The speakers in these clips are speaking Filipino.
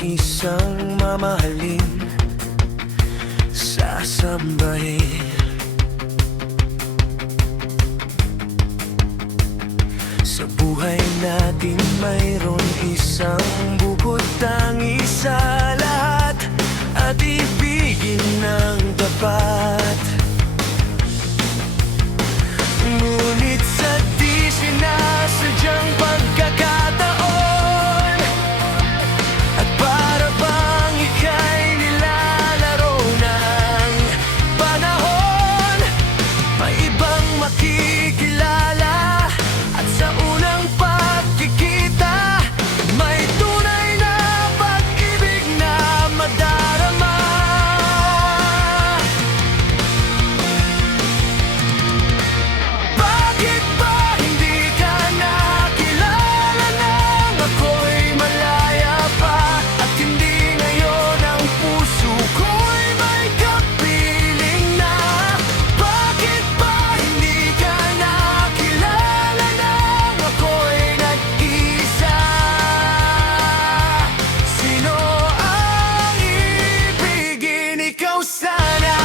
Isang mamahalin, sasambahin. Sa buhay natin mayroon isang bukod tangi sa lahat, at ibigin ng tapat. Ngunit sa di sinasadyang pagkakataon, at para bang ika'y nilalaro ng panahon, may ibang makikilala, at sa unang pagkikita may tunay na pag-ibig na madarama. Bakit ba hindi ka nakilala nang ako'y malaya pa, at hindi ngayon ang puso ko'y may kapiling na? Bakit ba hindi ka nakilala nang ako'y nag-isa? Sino ang ibigin? Ikaw sana.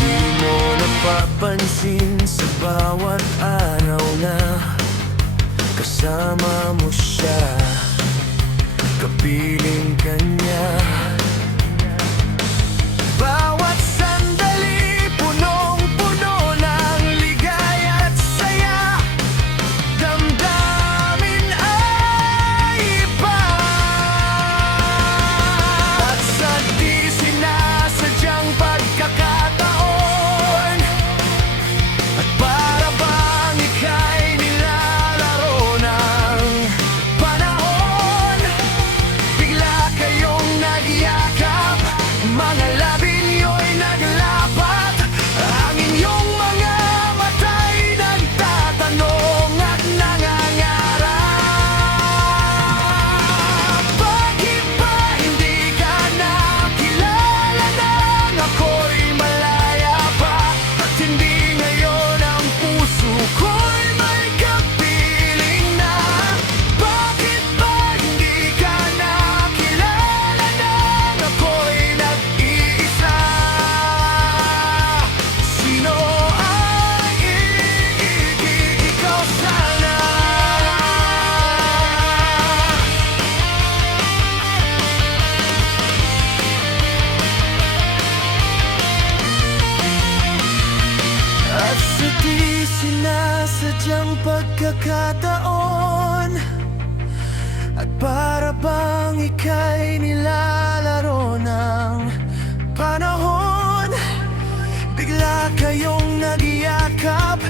Di mo napapansin sa bawat araw na kasama mo siya, kapiling ka niya. Bawat sandali punong-puno ng ligaya at saya, damdamin ay iba. At sa di sinasadyang pagkakataon, at para bang ika'y nilalaro ng panahon, bigla kayong nagyakap, mga labi niyo'y naglapat, ang inyong mga mata'y nagtatanong at nangangarap. Bakit ba hindi ka nakilala nang ako'y malaya pa, at hindi ngayon ang puso ko'y may kapiling na? Bakit ba hindi ka nakilala nang ako'y nag-iisa? Sino ang iigig? Ikaw sana. At sa di sinasadyang pagkakataon, at para bang ika'y nilalaro ng panahon, bigla kayong nagyakap,